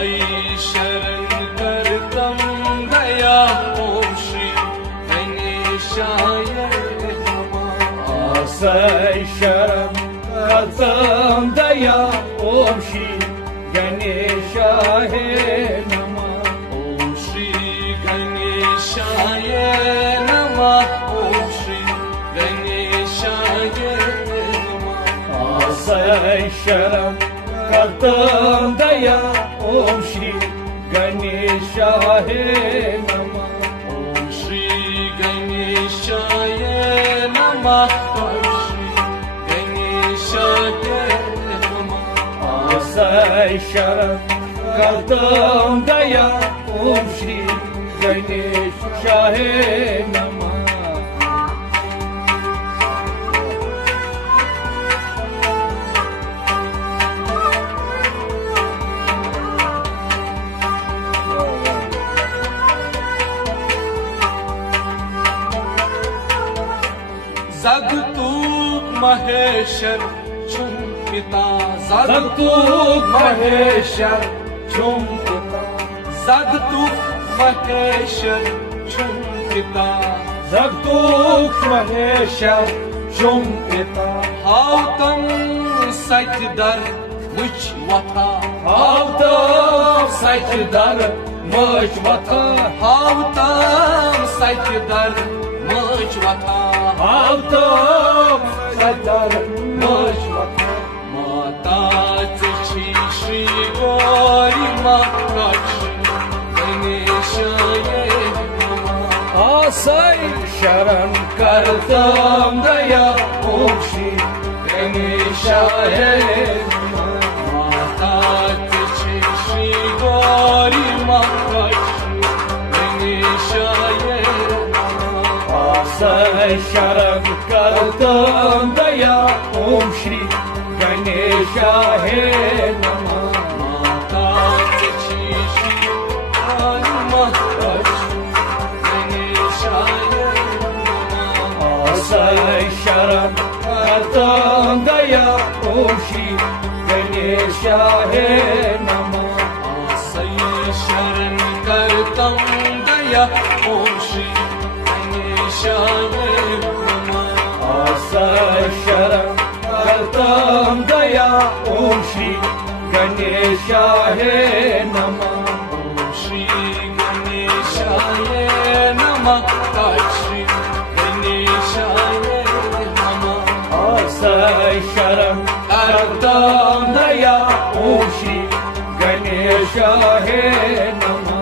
आसई शरण करतम दया ओम श्री गणेशाय नमः। आसई शरण करतम दया ओम श्री गणेशाय नमः। ओम श्री गणेशाय नमः। ओम श्री गणेशाय नमः। आसई शरण करतम दया ओम श्री गणेशाय नमः। ओम श्री गणेशाय नमः। ओम श्री गणेशाय नमः। आसई शरण करतम दया ओम श्री गणेशाय नमः। जगतूक महेश्वर छुम पिता। जगतूक महेश्वर छुम पिता। जगतूक महेश्वर छुम पिता। जगतूक महेश्वर छुम पिता। हावतम सच दर मुझ वथा। हावतम सच दर मुझ वथा। हावतम सच दर मुझ वथा। हावतम सच दर मुझ वथा। माता श्री श्री गौरी माता श्री गणेशाय नमः। आसई शरण करतम दया ओम श्री गणेशाय नमः। माता श्री श्री गौरी माता श्री गणेशाय नमः। आसई शरण करतम दया ओम श्री गणेशाय नमः। माता श्री श्री गौरी माता श्री गणेशाय नमः। आसई शरण करतम दया ओम श्री गणेशाय नमः। आसई शरण करतम दया ओम श्री गणेशाय नमः। आसई शरण करतम दया ओम श्री गणेशाय नमः। ओम श्री गणेशाय नमः। श्री गणेशाय नमः। आसई शरण करतम दया ओम श्री गणेशाय नमः।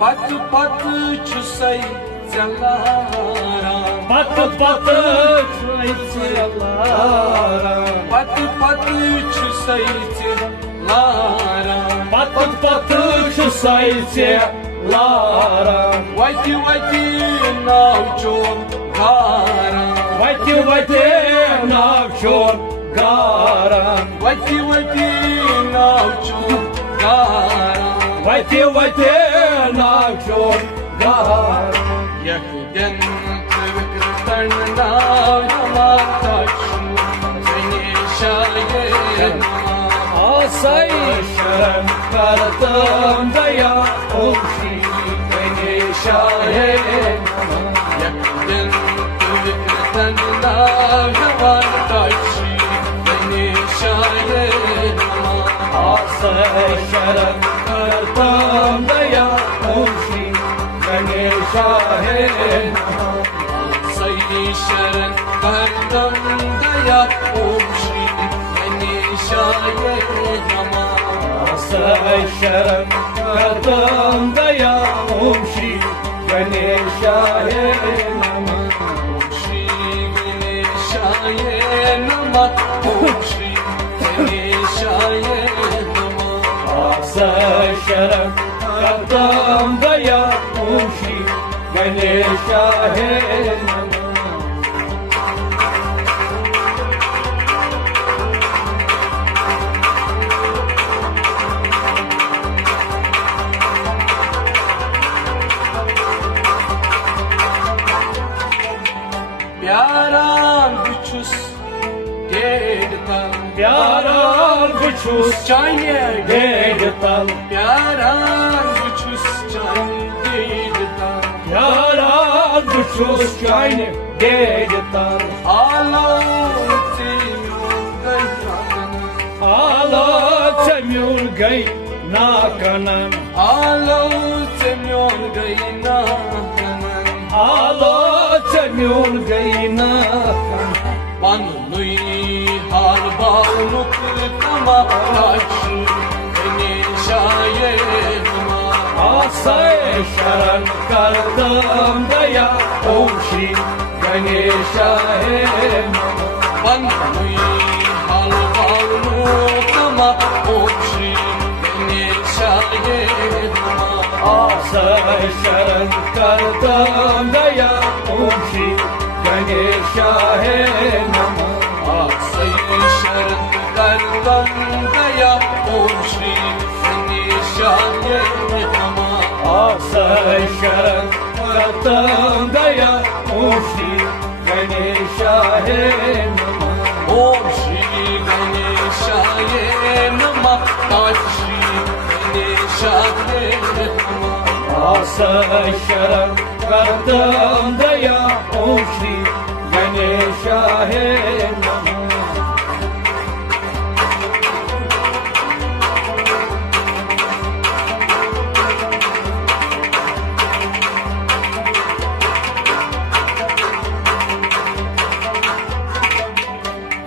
पत पत छुसई चलारा। पत पत चलारा। पत पत छुसई चलारा। पत पत छुसई लारा। वति वति नाव चोर गारा। वति वति नाव चोर गारा। वति वति नाव चोर गारा। वति वति नाव चोर गारा। यह दिन कृतन नाव माता श्री गणेशाय नमः। आसई शरण करतम दया ओम श्री गणेशाय नमः। यह दिन कृतन नाव माता श्री गणेशाय नमः। आसई शरण करतम दया ओम श्री गणेशाय नमः। आसई शरण करतम दया ओम श्री गणेशाय नमः। आसई शरण करतम दया ओम श्री गणेशाय नमः। ओम श्री गणेशाय नमः। ओम श्री गणेशाय नमः। आसई शरण करतम दया ओम श्री गणेशाय नमः। buchus Chane Gedetal Yaran buchus chane gedetal Yaran buchus chane Gedetal Ala temyul gay nakanan Ala temyul gay nakanan Vanlui harbaluk kama kaçı beni şayetma Asay şaran kardım daya Om-Shri Ganeshaya Namah Vanlui harbaluk kama Om-Shri Ganeshayetma Asay şaran kardım daya Om-Shri Ganeshaya Namah Aksay şaran kardan daya Om-Shri Ganeshayetma Asay şaran kardım daya Om-Shri Ganeshaya Namah Om-Shri Ganeshayetma Om-Shri Ganeshayetma Asay şaran kardım daya Om-Shri Ganeshaya Namah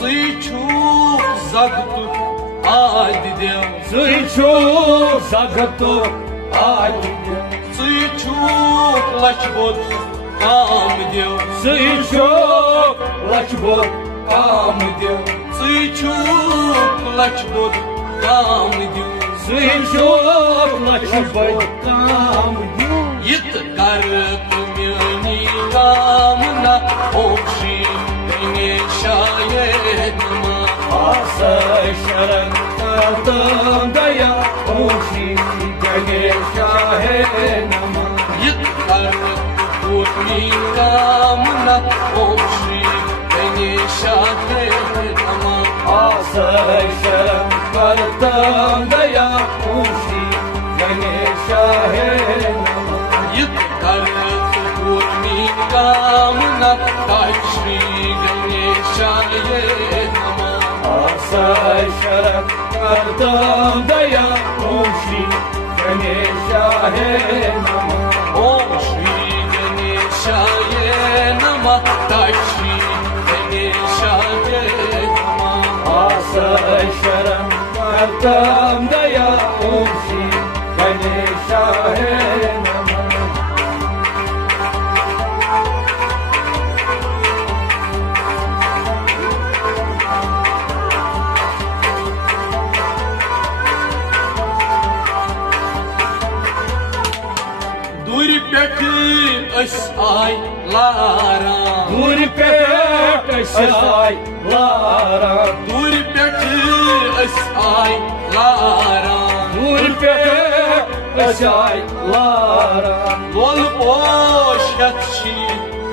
Цычук загтук адидем Сычу загату адидем Цычук лачбот камдем Сычу лачбот камдем Цычук лачбот камдем Сычу лачбот камдем Yit karpmyani kamna Om-Shri Ganeshayetma Asay şaran kardım daya Om-Shri Ganeshaya Namah Yit karpmyani kamna Om-Shri Ganeshayetma Asay şaran kardım daya Om-Shri Ganeshaya Namah Yit karpmyani kamna Om-Shri Ganeshayetma Asay şaran kardım daya Om-Shri Ganeshaya Namah Om-Shri Ganeshayetma Om-Shri Ganeshayetma Asay şaran kardım daya Om-Shri Ganeshaya Namah Duri peti as aylara Duri pek asay lara Duri peti as aylara Duri pek asay lara Dol boş yatçı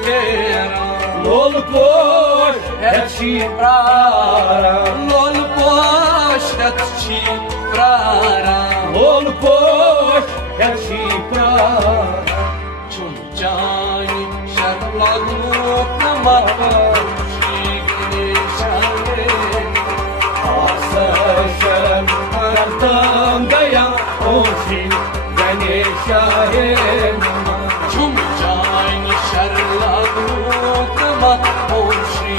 vera Lol boş etçi prara Lol boş yatçı prara Lol boş etçi prara Çum cani şarladuk nama Shri Ganeshayetma Asay şaran kardım daya Om-Shri Ganeshaya Namah Çum cani şarladuk nama Om-Shri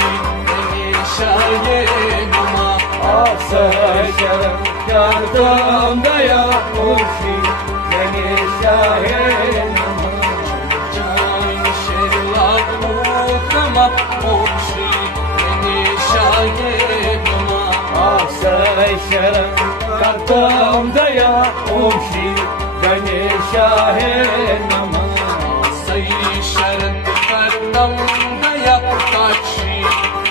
Ganeshayetma Asay şaran kardım daya Om-Shri Ganeshaya Namah Cani şarladuk nama Om-Shri Ganeshayetma Asay şaran kardım daya Om-Shri Ganeshaya Namah Say sharan kartam daya Shri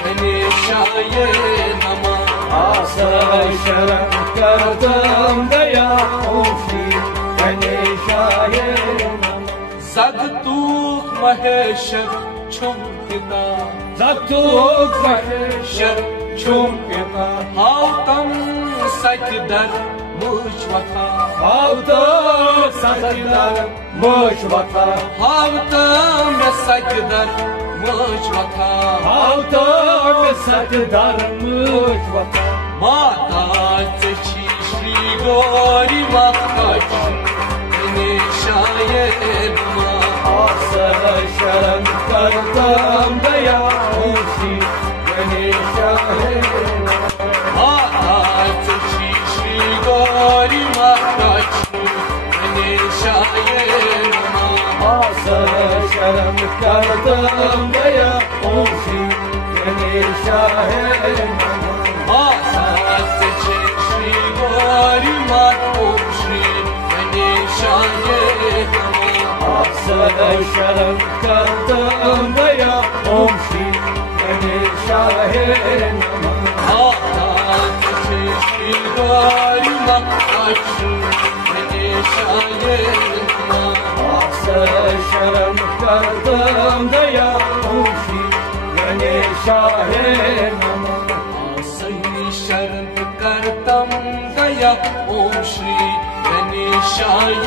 Ganeshayetma Asay şaran kardım daya Om-Shri Ganeshaya Namah Zagtuk Maheshar Chum Pita Zaktuk Maheshar Shar छुम पिता हाउतम सकदर मुझवथा हाउतम सकदर मुझवथा हाउतम सकदर मुझवथा हाउतम सकदर मुझवथा माता चची श्री गौरी माता ने शायद शरण करतम दया श्री गणेश माता चची श्री गौरी माता ने शायद शरण करतम दया श्री गणेश माता चची श्री गौरी माता श्री गणेश शरण करतम दया श्री गणेशाय नमः श्री गौरी माता श्री गणेशाय नमः शरण करतम दया श्री गणेशाय नमः शरण करतम दया ओम श्री गणेशाय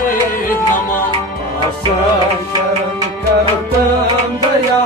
नमः शरण करतम दया